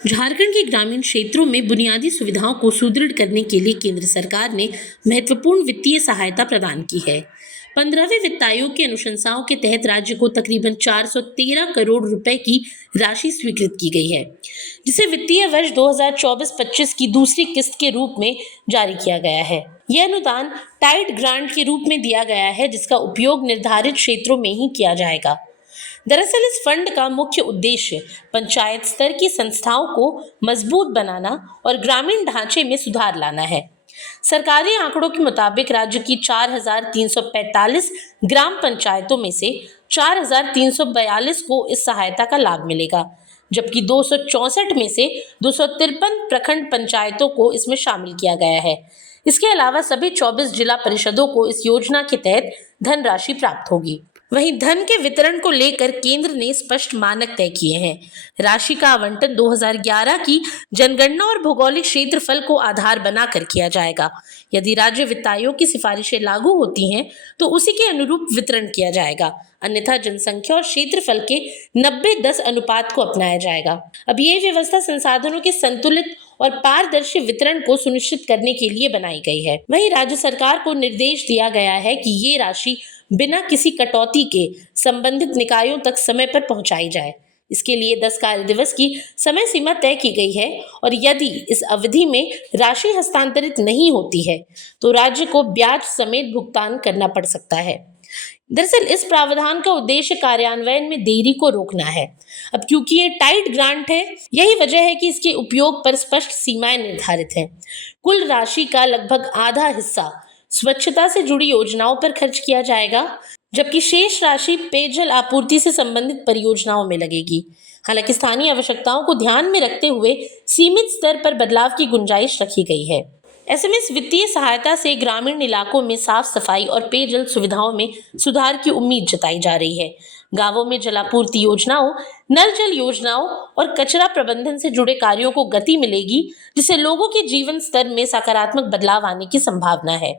झारखंड के ग्रामीण क्षेत्रों में बुनियादी सुविधाओं को सुदृढ़ करने के लिए केंद्र सरकार ने महत्वपूर्ण वित्तीय सहायता प्रदान की है। 15वें वित्त आयोग की अनुशंसाओं के तहत राज्य को तकरीबन 413 करोड़ रुपए की राशि स्वीकृत की गई है, जिसे वित्तीय वर्ष 2024-25 की दूसरी किस्त के रूप में जारी किया गया है। यह अनुदान टाइड ग्रांट के रूप में दिया गया है, जिसका उपयोग निर्धारित क्षेत्रों में ही किया जाएगा। दरअसल इस फंड का मुख्य उद्देश्य पंचायत स्तर की संस्थाओं को मजबूत बनाना और ग्रामीण ढांचे में सुधार लाना है। सरकारी आंकड़ों के मुताबिक राज्य की 4,345 ग्राम पंचायतों में से 4,342 को इस सहायता का लाभ मिलेगा, जबकि 264 में से 253 प्रखंड पंचायतों को इसमें शामिल किया गया है। इसके अलावा सभी 24 जिला परिषदों को इस योजना के तहत धनराशि प्राप्त होगी। वहीं धन के वितरण को लेकर केंद्र ने स्पष्ट मानक तय किए हैं। राशि का आवंटन 2011 की जनगणना और भौगोलिक क्षेत्रफल को आधार बनाकर किया जाएगा। यदि राज्य वित्त आयोग की सिफारिशें लागू होती हैं तो उसी के अनुरूप वितरण किया जाएगा, अन्यथा जनसंख्या और क्षेत्रफल के 90-10 अनुपात को अपनाया जाएगा। अब ये व्यवस्था संसाधनों के संतुलित और पारदर्शी वितरण को सुनिश्चित करने के लिए बनाई गई है। वहीं राज्य सरकार को निर्देश दिया गया है कि ये राशि बिना किसी कटौती के संबंधित निकायों तक समय पर पहुंचाई जाए। इसके लिए 10 कार्य दिवस की समय सीमा तय की गई है और यदि इस अवधि में राशि हस्तांतरित नहीं होती है तो राज्य को ब्याज समेत भुगतान करना पड़ सकता है। दरअसल इस प्रावधान का उद्देश्य कार्यान्वयन में देरी को रोकना है। अब क्योंकि ये टाइट ग्रांट है, यही वजह है कि इसके उपयोग पर स्पष्ट सीमाएं निर्धारित हैं। कुल राशि का लगभग आधा हिस्सा स्वच्छता से जुड़ी योजनाओं पर खर्च किया जाएगा, जबकि शेष राशि पेयजल आपूर्ति से संबंधित परियोजनाओं में लगेगी। हालांकि स्थानीय आवश्यकताओं को ध्यान में रखते हुए सीमित स्तर पर बदलाव की गुंजाइश रखी गई है। ऐसे में इस वित्तीय सहायता से ग्रामीण इलाकों में साफ सफाई और पेयजल सुविधाओं में सुधार की उम्मीद जताई जा रही है। गांवों में जलापूर्ति योजनाओं, नल जल योजनाओं और कचरा प्रबंधन से जुड़े कार्यों को गति मिलेगी, जिससे लोगों के जीवन स्तर में सकारात्मक बदलाव आने की संभावना है।